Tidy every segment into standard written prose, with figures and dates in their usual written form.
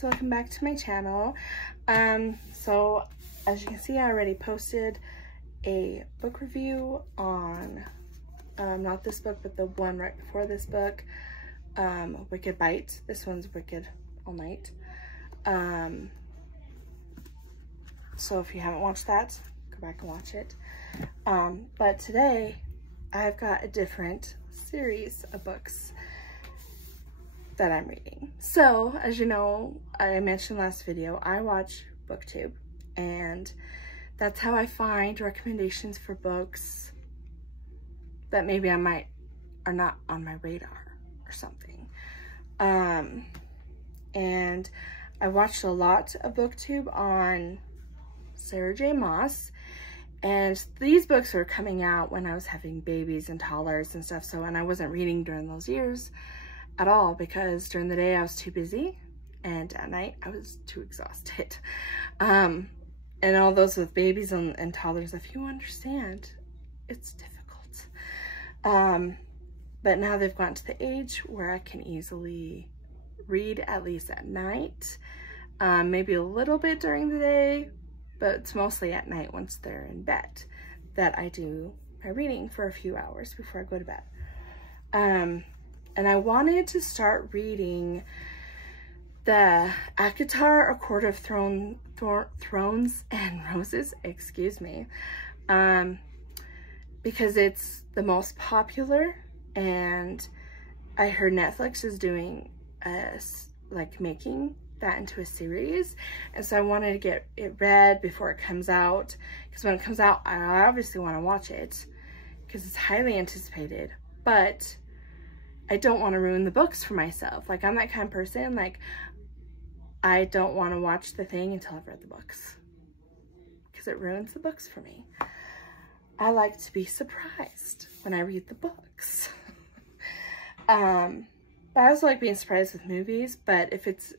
guys, welcome back to my channel. So as you can see, I already posted a book review on not this book, but the one right before this book, Wicked Bite. This one's Wicked All Night. So if you haven't watched that, go back and watch it. But today I've got a different series of books that I'm reading. So as you know, I mentioned last video, I watch BookTube, and that's how I find recommendations for books that maybe are not on my radar or something. And I watched a lot of BookTube on Sarah J. Maas, and these books were coming out when I was having babies and toddlers and stuff, and I wasn't reading during those years at all, because during the day I was too busy and at night I was too exhausted. And all those with babies and toddlers, if you understand, it's difficult. But now they've gotten to the age where I can easily read, at least at night, maybe a little bit during the day, but it's mostly at night once they're in bed that I do my reading for a few hours before I go to bed. And I wanted to start reading the ACOTAR, A Court of Thrones and Roses, excuse me, because it's the most popular, and I heard Netflix is doing making that into a series, and so I wanted to get it read before it comes out, because when it comes out I obviously want to watch it because it's highly anticipated, but I don't want to ruin the books for myself. Like, I'm that kind of person, like, I don't want to watch the thing until I've read the books, because it ruins the books for me. I like to be surprised when I read the books. But I also like being surprised with movies, but if it's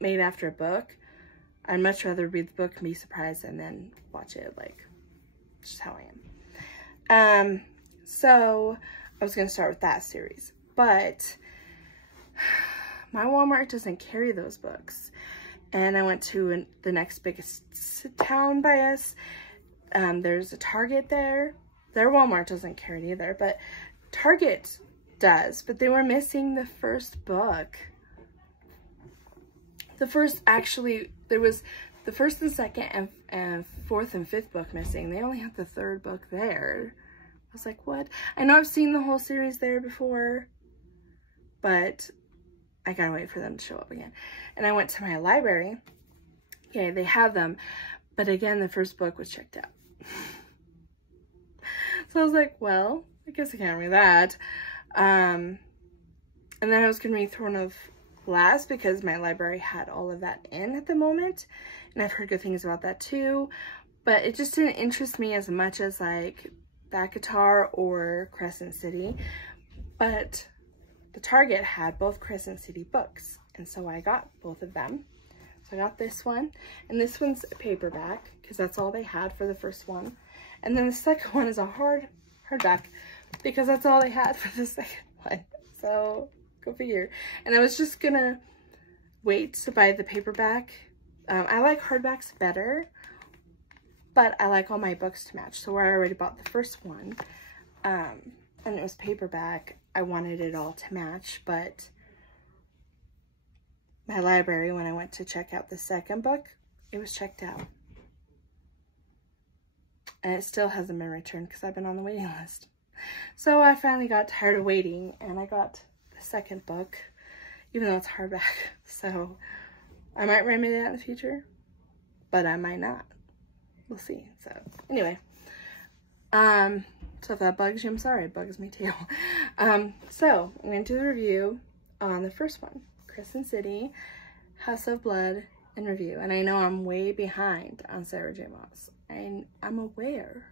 made after a book, I'd much rather read the book and be surprised and then watch it, like, just how I am. So I was going to start with that series, but my Walmart doesn't carry those books, and I went to the next biggest town by us. There's a Target there. Their Walmart doesn't carry it either, but Target does, but they were missing the first book. The first, actually, there was the first and second and fourth and fifth book missing. They only had the third book there. I was like, what? I know I've seen the whole series there before, but I gotta wait for them to show up again. And I went to my library. Okay, they have them, but again, the first book was checked out. So I was like, well, I guess I can't read that. And then I was gonna read Throne of Glass, because my library had all of that in at the moment, and I've heard good things about that too, but it just didn't interest me as much as like ACOTAR or Crescent City. But the Target had both Crescent City books, and so I got both of them. So I got this one, and this one's a paperback, because that's all they had for the first one, and then the second one is a hardback, because that's all they had for the second one. So go figure. And I was just gonna wait to buy the paperback. I like hardbacks better, but I like all my books to match. So where I already bought the first one, and it was paperback, I wanted it all to match, but my library, when I went to check out the second book, it was checked out. And it still hasn't been returned because I've been on the waiting list. So I finally got tired of waiting, and I got the second book, even though it's hardback. So I might remedy that in the future, but I might not. We'll see. So anyway, so if that bugs you, I'm sorry, it bugs me too. So I'm going to do the review on the first one, Crescent City, House of Blood and Review. And I know I'm way behind on Sarah J. Maas, and I'm aware.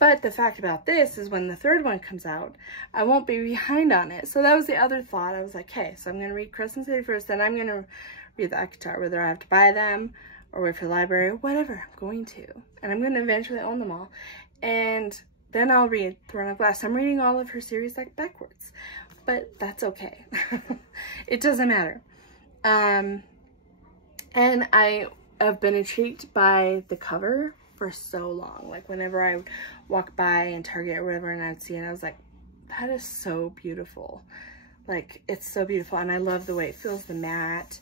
But the fact about this is when the third one comes out, I won't be behind on it. So that was the other thought. I was like, hey, so I'm going to read Crescent City first, then I'm going to read the ACOTAR, whether I have to buy them or wait for the library, whatever, I'm going to. And I'm going to eventually own them all. And then I'll read Throne of Glass. I'm reading all of her series like backwards, but that's okay. It doesn't matter. And I have been intrigued by the cover for so long. Like whenever I would walk by in Target or whatever and I'd see it, I was like, that is so beautiful. Like, it's so beautiful. And I love the way it feels, the matte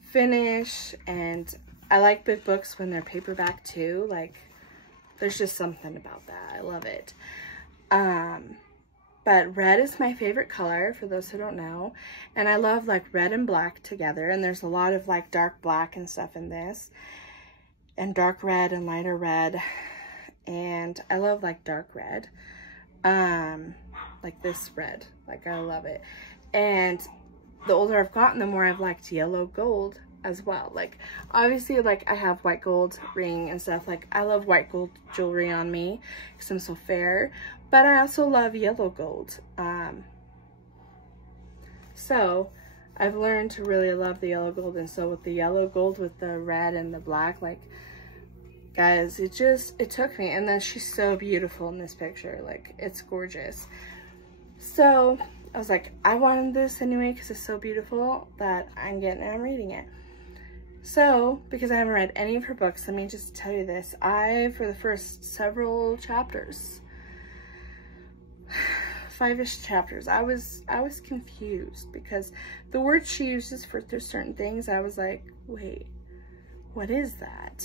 finish. And I like big books when they're paperback too. Like, there's just something about that. I love it. But red is my favorite color, for those who don't know. And I love like red and black together. And there's a lot of like dark black and stuff in this. And dark red and lighter red. And I love like dark red. Like this red. Like, I love it. And the older I've gotten, the more I've liked yellow gold as well. Like, obviously, like, I have white gold ring and stuff. Like, I love white gold jewelry on me because I'm so fair. But I also love yellow gold. So I've learned to really love the yellow gold. And so with the yellow gold with the red and the black, like, guys, it took me. And then she's so beautiful in this picture. Like, it's gorgeous. So I was like, I wanted this anyway because it's so beautiful that I'm getting it and I'm reading it. So, because I haven't read any of her books, let me just tell you this. For the first several chapters, 5-ish chapters, I was confused because the word she uses for certain things, I was like, wait, what is that?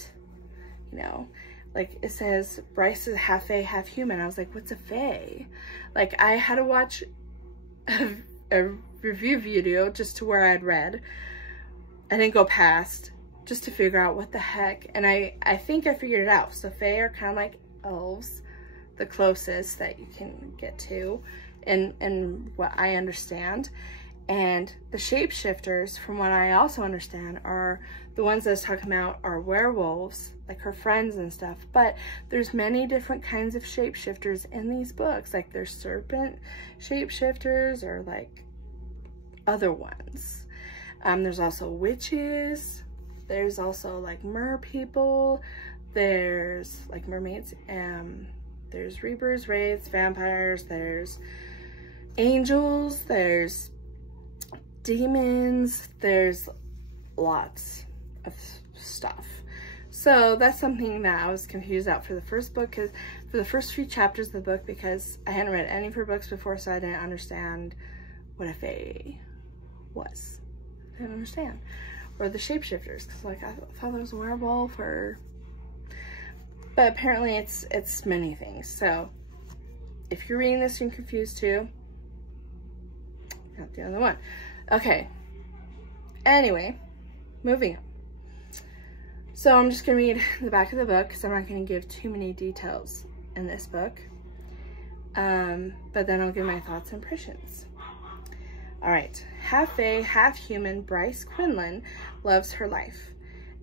You know, like it says Bryce is half fae, half human. I was like, what's a fae? Like, I had to watch a review video just to where I'd read. I didn't go past just to figure out what the heck. And I think I figured it out. So fae are kind of like elves, the closest that you can get to in what I understand. And the shapeshifters, from what I also understand, are the ones that I was talking about are werewolves, like her friends and stuff. But there's many different kinds of shapeshifters in these books. Like there's serpent shapeshifters or like other ones. There's also witches. There's also like mer people. There's like mermaids. There's reapers, wraiths, vampires. There's angels. There's demons. There's lots of stuff. So that's something that I was confused about for the first book, because for the first few chapters of the book, because I hadn't read any of her books before, so I didn't understand what a fae was. I didn't understand. Or the shapeshifters, because like I thought it was a werewolf, or but apparently it's many things. So if you're reading this and you're confused too, not the other one. Okay, anyway, moving on. So I'm just gonna read the back of the book because I'm not gonna give too many details in this book, but then I'll give my thoughts and impressions. All right, half fae, half human Bryce Quinlan loves her life.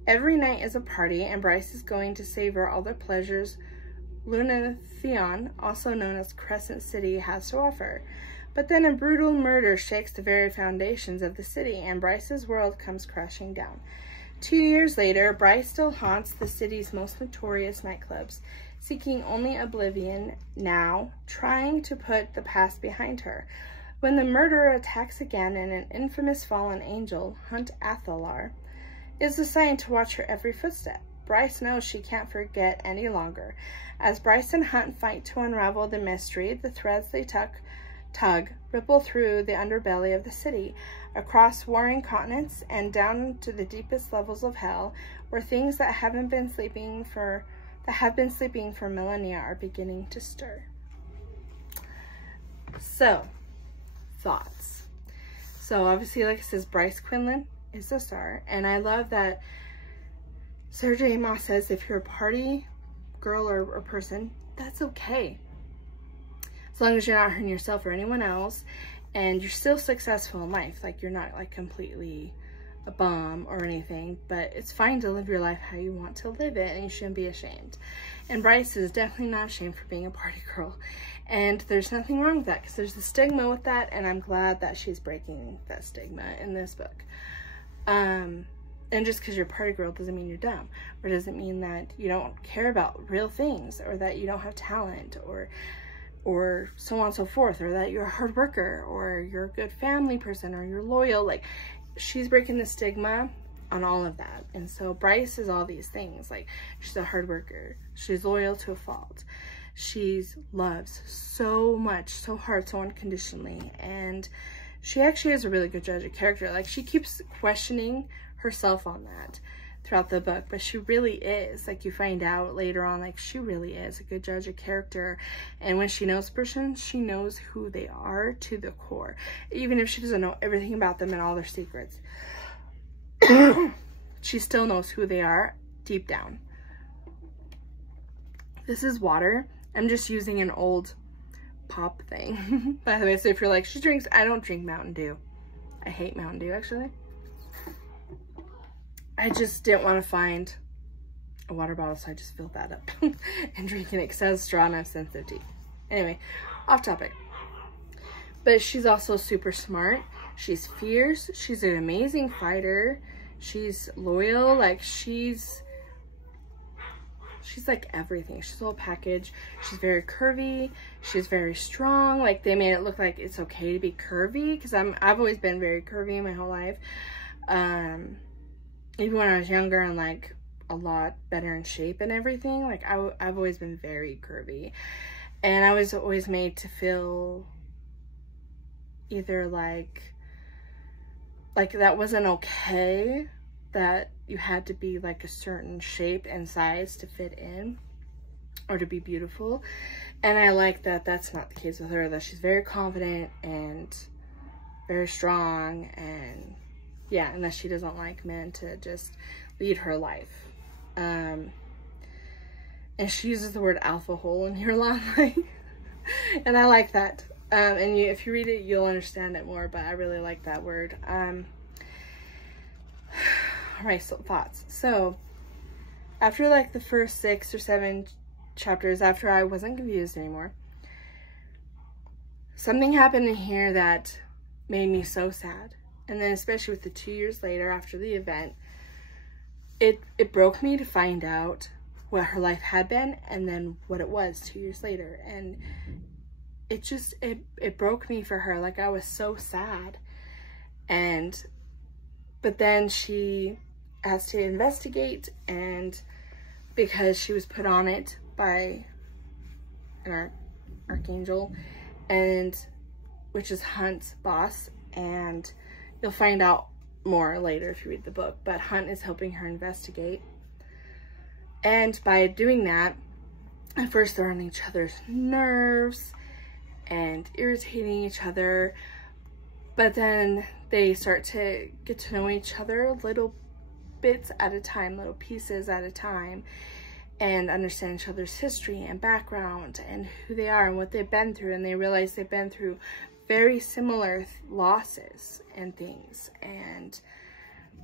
Every night is a party, and Bryce is going to savor all the pleasures Lunatheon, also known as Crescent City, has to offer. But then a brutal murder shakes the very foundations of the city, and Bryce's world comes crashing down. 2 years later, Bryce still haunts the city's most notorious nightclubs, seeking only oblivion, now trying to put the past behind her. When the murderer attacks again and an infamous fallen angel, Hunt Athalar, is assigned to watch her every footstep, Bryce knows she can't forget any longer. As Bryce and Hunt fight to unravel the mystery, the threads they tug ripple through the underbelly of the city, across warring continents, and down to the deepest levels of hell, where things that have been sleeping for millennia are beginning to stir. So, thoughts. So obviously, like it says, Bryce Quinlan is the star, and I love that Sarah J. Maas says if you're a party girl or a person, that's okay. As long as you're not hurting yourself or anyone else, and you're still successful in life. Like, you're not like completely a bum or anything, but it's fine to live your life how you want to live it, and you shouldn't be ashamed. And Bryce is definitely not ashamed for being a party girl, and there's nothing wrong with that, because there's a stigma with that, and I'm glad that she's breaking that stigma in this book. And just because you're a party girl doesn't mean you're dumb, or doesn't mean that you don't care about real things, or that you don't have talent, or so on and so forth, or that you're a hard worker, or you're a good family person, or you're loyal. Like, she's breaking the stigma on all of that. And so Bryce is all these things. Like, she's a hard worker, she's loyal to a fault, she's loves so much, so hard, so unconditionally, and she actually is a really good judge of character. Like, she keeps questioning herself on that throughout the book, but she really is, like, you find out later on, like, she really is a good judge of character. And when she knows a person, she knows who they are to the core, even if she doesn't know everything about them and all their secrets. She still knows who they are deep down. This is water. I'm just using an old pop thing, by the way. So if you're like, she drinks, I don't drink Mountain Dew. I hate Mountain Dew, actually. I just didn't want to find a water bottle, so I just filled that up and drinking it because it has straw and I have sensitive teeth. Anyway, off topic. But she's also super smart. She's fierce. She's an amazing fighter. She's loyal. Like, she's like everything. She's a whole package. She's very curvy. She's very strong. Like, they made it look like it's okay to be curvy, because I've always been very curvy my whole life. Even when I was younger and like a lot better in shape and everything, like I've always been very curvy, and I was always made to feel either like that wasn't okay, that you had to be like a certain shape and size to fit in or to be beautiful. And I like that that's not the case with her, that she's very confident and very strong, and yeah, and that she doesn't like men to just lead her life. And she uses the word alpha hole in here a lot, and I like that. And if you read it, you'll understand it more, but I really like that word. All right, so thoughts. So after like the first 6 or 7 chapters, after I wasn't confused anymore, something happened in here that made me so sad. And then especially with the 2 years later after the event, it broke me to find out what her life had been and then what it was 2 years later. And it just, it broke me for her. Like, I was so sad. But then she has to investigate, and because she was put on it by an archangel, and which is Hunt's boss, and you'll find out more later if you read the book, but Hunt is helping her investigate. And by doing that, at first they're on each other's nerves and irritating each other, but then they start to get to know each other little bits at a time, little pieces at a time, and understand each other's history and background and who they are and what they've been through. And they realize they've been through very similar losses and things, and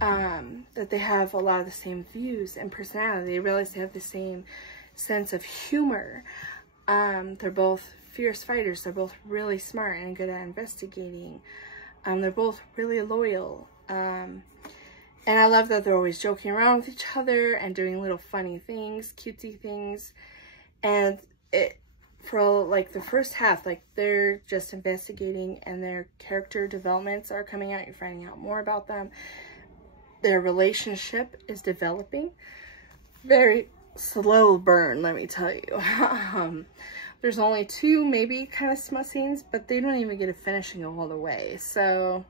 that they have a lot of the same views and personality. They realize they have the same sense of humor. They're both fierce fighters. They're both really smart and good at investigating. They're both really loyal. And I love that they're always joking around with each other and doing little funny things, cutesy things. And for like the first half, like, they're just investigating and their character developments are coming out. You're finding out more about them. Their relationship is developing. Very slow burn, let me tell you. There's only 2 maybe kind of smut scenes, but they don't even get a finishing all the way. So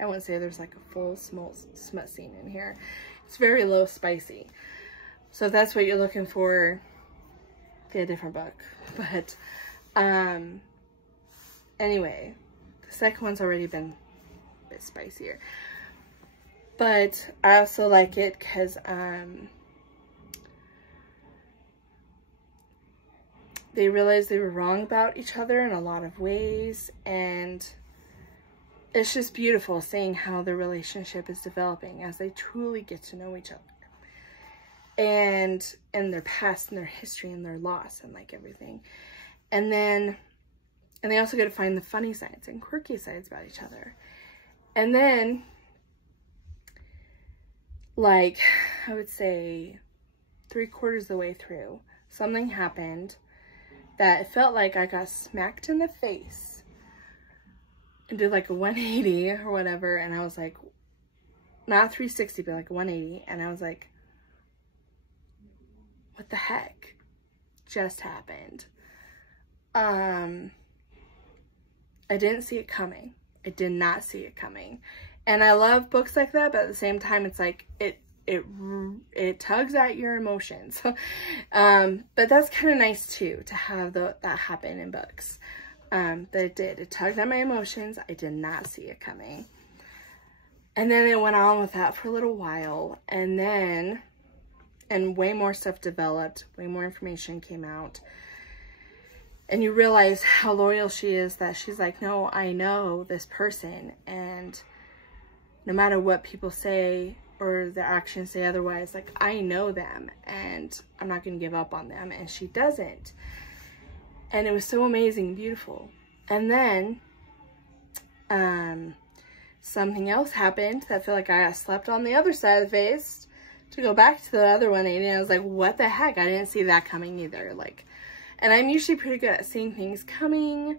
I wouldn't say there's like a full smut scene in here. It's very low spicy. So if that's what you're looking for, get a different book. But anyway, the second one's already been a bit spicier. But I also like it because they realized they were wrong about each other in a lot of ways, and it's just beautiful seeing how the relationship is developing as they truly get to know each other, and their past and their history and their loss and like everything. And they also get to find the funny sides and quirky sides about each other. And then, like, I would say 3/4 of the way through, something happened that it felt like I got smacked in the face and did like a 180 or whatever, and I was like, not 360, but like 180, and I was like, what the heck just happened? I didn't see it coming. I did not see it coming. And I love books like that, but at the same time, it's like, it tugs at your emotions. But that's kind of nice too, to have that happen in books. But it did. It tugged at my emotions. I did not see it coming. And then it went on with that for a little while. And then, and way more stuff developed. Way more information came out. And you realize how loyal she is, that she's like, no, I know this person. And no matter what people say or their actions say otherwise, like, I know them. And I'm not going to give up on them. And she doesn't. And it was so amazing, beautiful. And then, something else happened that I feel like I got slapped on the other side of the face to go back to the other 180. And I was like, what the heck? I didn't see that coming either. Like, and I'm usually pretty good at seeing things coming.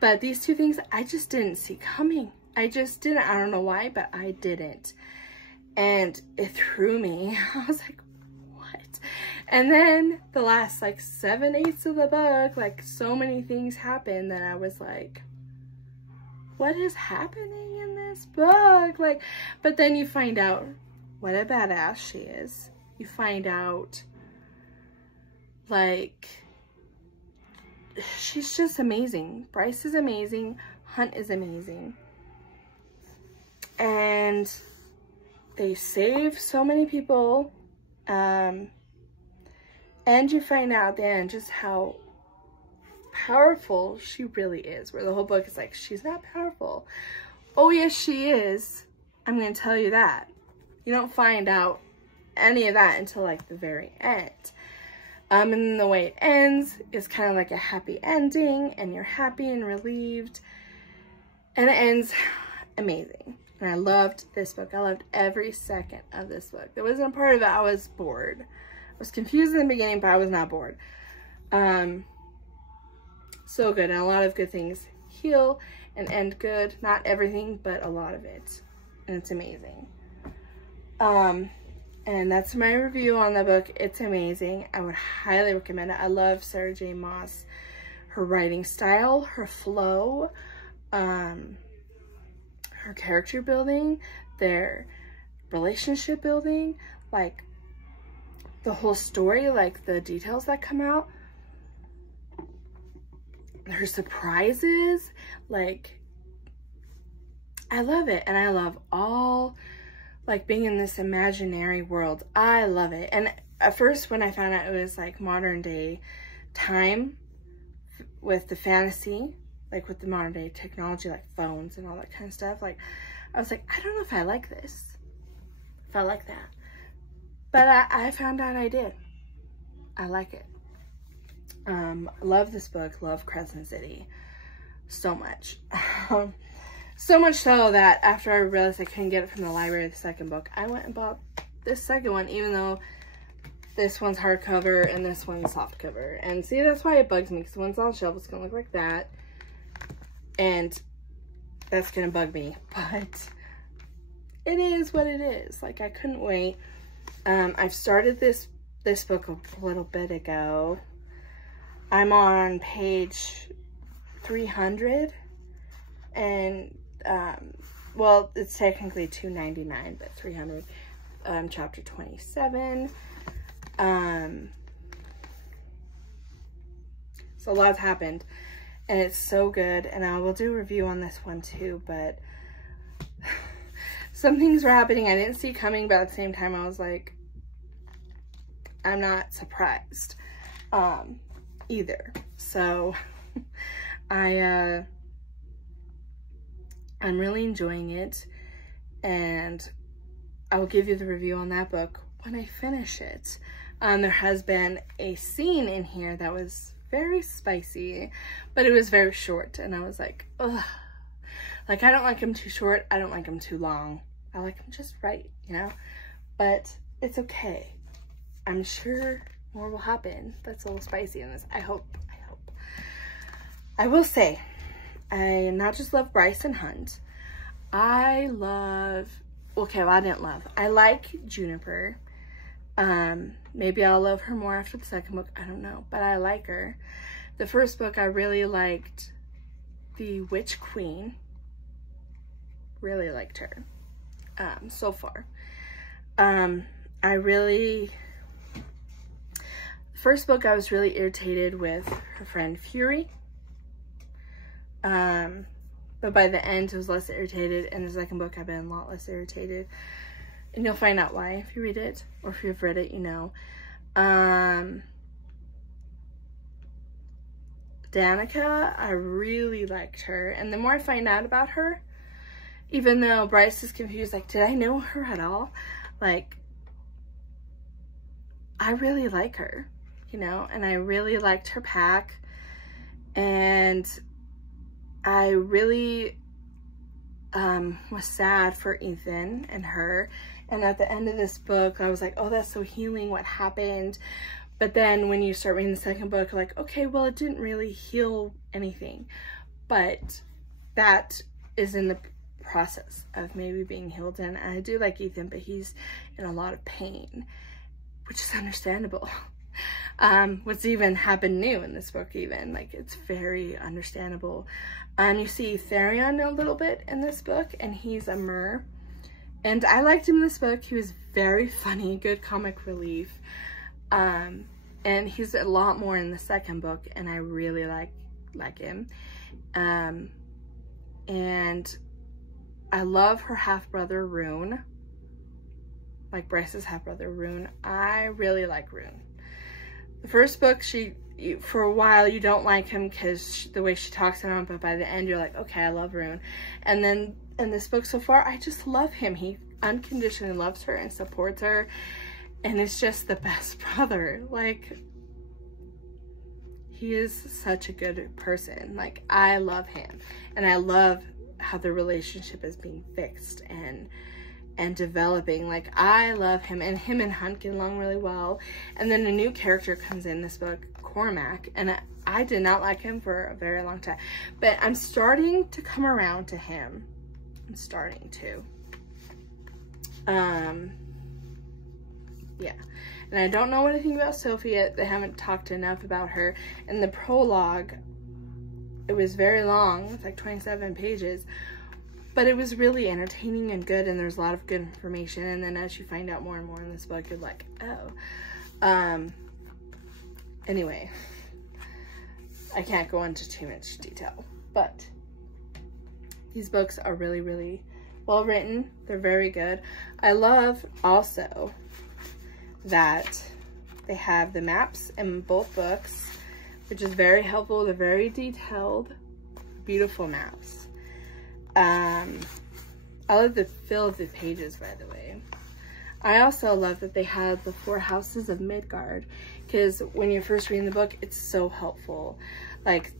But these two things, I just didn't see coming. I just didn't. I don't know why, but I didn't. And it threw me. I was like, what? And then the last like 7/8 of the book, like so many things happened that I was like, what is happening in this book? Like, but then you find out what a badass she is. You find out, like, she's just amazing. Bryce is amazing. Hunt is amazing. And they save so many people. And you find out at the end just how powerful she really is, where the whole book is like, she's not powerful. Oh yes, she is. I'm gonna tell you that. You don't find out any of that until like the very end. And then the way it ends is kind of like a happy ending, and you're happy and relieved, and it ends amazing. And I loved this book. I loved every second of this book. There wasn't a part of it I was bored. I was confused in the beginning, but I was not bored. So good. And a lot of good things heal and end good. Not everything, but a lot of it. And it's amazing. And that's my review on the book. It's amazing. I would highly recommend it. I love Sarah J. Maas. Her writing style, her flow, her character building, their relationship building, like the whole story, like the details that come out, her surprises, like, I love it. And I love all, like, being in this imaginary world. I love it. And at first when I found out it was like modern day time with the fantasy, like with the modern day technology, like phones and all that kind of stuff, like, I was like, I don't know if I like this, if I like that. But I found out I did. I like it. Love this book, love Crescent City so much. So much so that after I realized I couldn't get it from the library, the second book, I went and bought this second one, even though this one's hardcover and this one's softcover. And see, that's why it bugs me, because one's on the shelf, it's gonna look like that. And that's gonna bug me, but it is what it is. Like, I couldn't wait. I've started this book a little bit ago. I'm on page 300, and well, it's technically 299, but 300, chapter 27. So a lot's happened, and it's so good, and I will do a review on this one too, but some things were happening I didn't see coming, but at the same time I was like, I'm not surprised either. So I'm really enjoying it, and I will give you the review on that book when I finish it. There has been a scene in here that was very spicy, but it was very short, and I was like, ugh. Like, I don't like them too short, I don't like them too long. I like them just right, you know? But it's okay. I'm sure more will happen that's a little spicy in this. I hope. I will say, I not just love Bryce and Hunt. I love, okay, well, I like Juniper. Maybe I'll love her more after the second book, I don't know, but I like her. The first book I really liked the Witch Queen. Really liked her so far. First book I was really irritated with her friend Fury. But by the end I was less irritated, and the second book I've been a lot less irritated. And you'll find out why if you read it, or if you've read it, you know. Danica, I really liked her. And the more I find out about her, even though Bryce is confused, like, did I know her at all? Like, I really like her, you know, and I really liked her pack. And I really was sad for Ethan and her. And at the end of this book, I was like, oh, that's so healing, what happened? But then when you start reading the second book, like, okay, well, it didn't really heal anything. But that is in the process of maybe being healed. And I do like Ethan, but he's in a lot of pain, which is understandable. What's even happened new in this book, even, like, it's very understandable. You see Therion a little bit in this book, and he's a Mer. And I liked him in this book. He was very funny, good comic relief. And he's a lot more in the second book, and I really like him. And I love her half-brother Rune. Like Bryce's half-brother Rune. I really like Rune. The first book, for a while you don't like him because the way she talks to him, but by the end you're like, okay, I love Rune. And then in this book so far, I just love him. He unconditionally loves her and supports her, and it's just the best brother. Like, he is such a good person. Like, I love him, and I love how the relationship is being fixed and developing. Like, I love him, and him and Hunt get along really well. And then a new character comes in this book, Cormac, and I did not like him for a very long time, but I'm starting to come around to him. I'm starting to. Yeah. And I don't know anything about Sophie yet. They haven't talked enough about her. In the prologue, it was very long. It's like 27 pages. But it was really entertaining and good, and there's a lot of good information. And then as you find out more and more in this book, you're like, oh. Anyway, I can't go into too much detail. But these books are really, really well written. They're very good. I love also that they have the maps in both books, which is very helpful. They're very detailed, beautiful maps. I love the feel of the pages, by the way. I also love that they have the 4 houses of Midgard, because when you're first reading the book, it's so helpful. Like,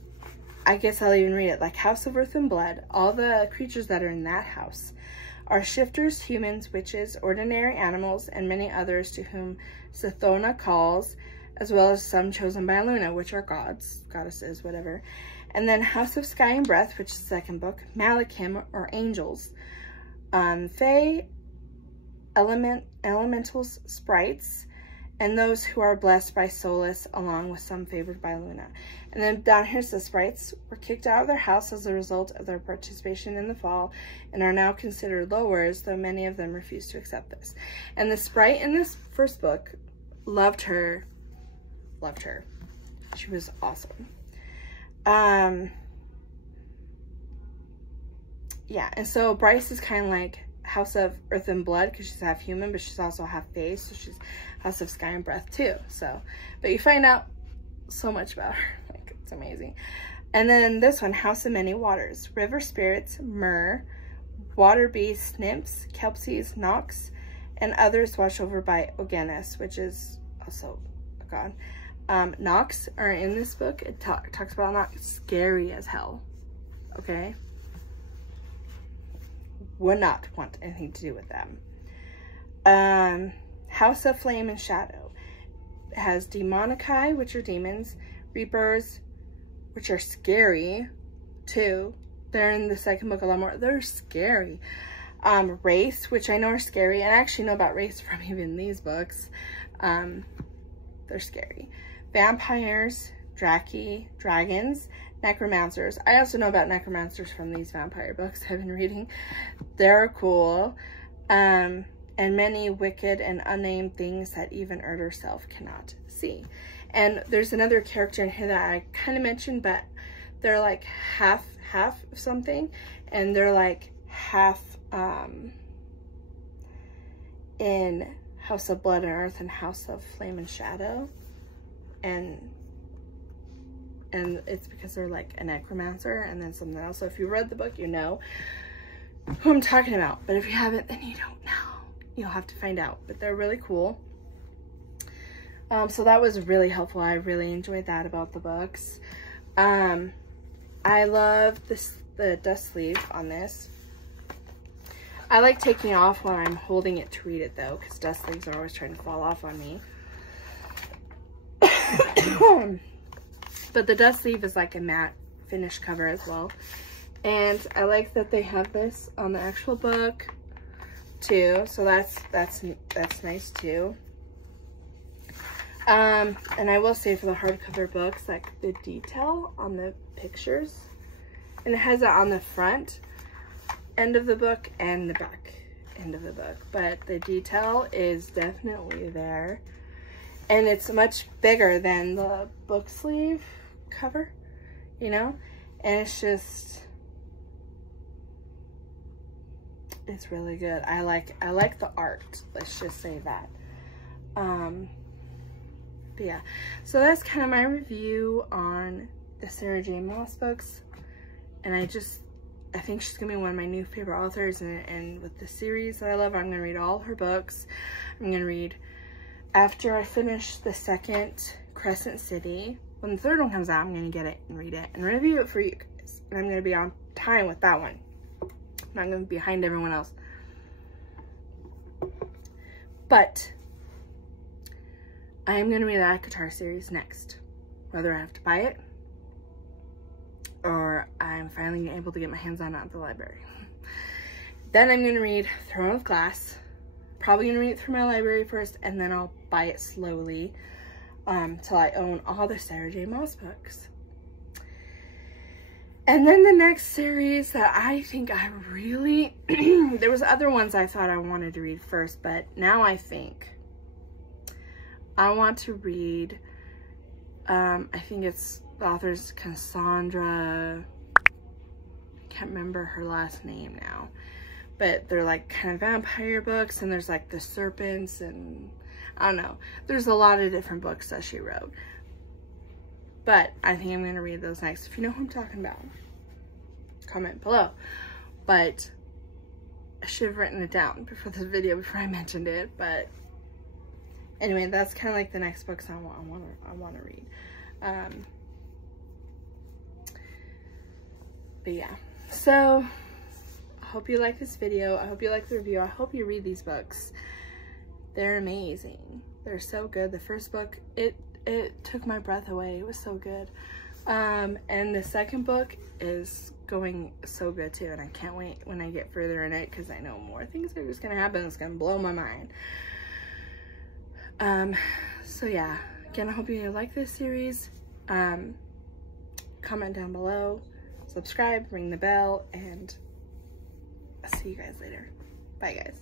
I guess I'll even read it. Like, House of Earth and Blood, all the creatures that are in that house are shifters, humans, witches, ordinary animals, and many others to whom Sithona calls, as well as some chosen by Luna, which are gods, goddesses, whatever. And then House of Sky and Breath, which is the second book, Malachim, or angels. Fae, elementals, sprites, and those who are blessed by Solus, along with some favored by Luna. And then down here's the sprites were kicked out of their house as a result of their participation in the fall, and are now considered lowers, though many of them refuse to accept this. And the sprite in this first book, loved her. She was awesome. Yeah, and so Bryce is kind of like House of Earth and Blood, because she's half human, but she's also half fae, so she's House of Sky and Breath too. So, but you find out so much about her. Like, it's amazing. And then this one, House of Many Waters, river spirits, Mer, water beasts, nymphs, kelpsies, Nox, and others watched over by Oganes, which is also a god. Nox are in this book. It talks about Nox. Scary as hell. Okay? Would not want anything to do with them. House of Flame and Shadow. It has Demonici, which are demons. Reapers, which are scary. too. They're in the second book a lot more. They're scary. Wraiths, which I know are scary, and I actually know about wraiths from even these books. They're scary. Vampires, dragons, necromancers. I also know about necromancers from these vampire books I've been reading. They're cool. And many wicked and unnamed things that even Earth herself cannot see. And there's another character in here that I kind of mentioned, but they're like half of something, and they're like half in House of Blood and Earth and House of Flame and Shadow, and it's because they're like a necromancer and then something else. So if you read the book, you know who I'm talking about, but if you haven't, then you don't know. You'll have to find out, but they're really cool. So that was really helpful. I really enjoyed that about the books. I love the dust sleeve on this. I like taking it off when I'm holding it to read it though, because dust sleeves are always trying to fall off on me. But the dust sleeve is like a matte finish cover as well. And I like that they have this on the actual book too, so that's nice too. And I will say for the hardcover books, like the detail on the pictures, and it has it on the front end of the book and the back end of the book, but the detail is definitely there, and it's much bigger than the book sleeve cover, you know, and it's just, it's really good. I like the art, let's just say that. But yeah, so that's kind of my review on the Sarah J. Maas books, and I think she's gonna be one of my new favorite authors, and with the series that I love, I'm gonna read all her books. I'm gonna read, after I finish the second Crescent City, when the third one comes out, I'm gonna get it and read it and review it for you guys, and I'm gonna be on time with that one. I'm not gonna be behind everyone else. But I am going to read the ACOTAR series next, whether I have to buy it or I'm finally able to get my hands on it at the library. Then I'm going to read Throne of Glass, probably going to read it through my library first, and then I'll buy it slowly till I own all the Sarah J. Maas books. And then the next series that I think I really, there was other ones I thought I wanted to read first, but now I think I want to read, I think it's the author's Cassandra, I can't remember her last name now, but they're like kind of vampire books, and there's like the serpents, and I don't know, there's a lot of different books that she wrote, but I think I'm going to read those next. If you know who I'm talking about, comment below. But I should have written it down before this video, before I mentioned it, but anyway, that's kind of like the next books I want to read. But yeah, so I hope you like this video. I hope you like the review. I hope you read these books. They're amazing. They're so good. The first book, it took my breath away. It was so good. And the second book is going so good too, and I can't wait when I get further in it, because I know more things are just gonna happen. It's gonna blow my mind. So yeah, again, I hope you like this series. Comment down below, subscribe, ring the bell, and I'll see you guys later. Bye guys.